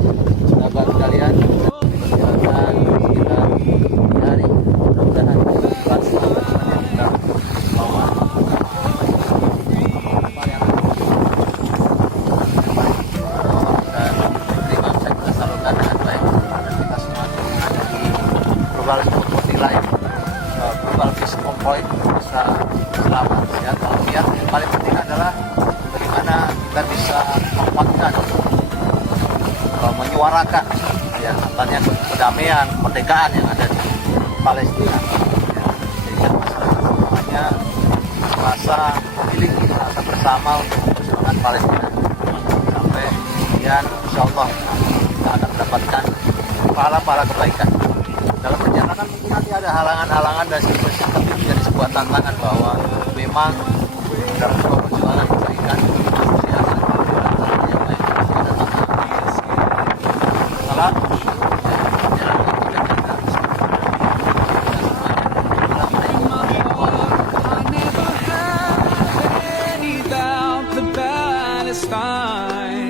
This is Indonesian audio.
sahabat kalian perjalanan kita di hari mudah-mudahan pas selamat semuanya kita bawa dan terima saya kita salurkan dengan baik dan kita semua ada di global sport live global fish point bisa selamat sehat walafiat. Yang paling penting adalah bagaimana kita bisa menguatkan menyuarakan ya katanya kedamaian kemerdekaan yang ada di Palestina ya, sehingga masyarakat semuanya merasa memiliki rasa bersama untuk memperjuangkan Palestina sampai kemudian insya Allah kita akan mendapatkan pahala-pahala kebaikan. Dalam perjalanan mungkin nanti ada halangan-halangan dan seterusnya, tapi menjadi sebuah tantangan bahwa memang dalam sebuah perjuangan kebaikan pasti akan ada yang baik. Salam. Palestine.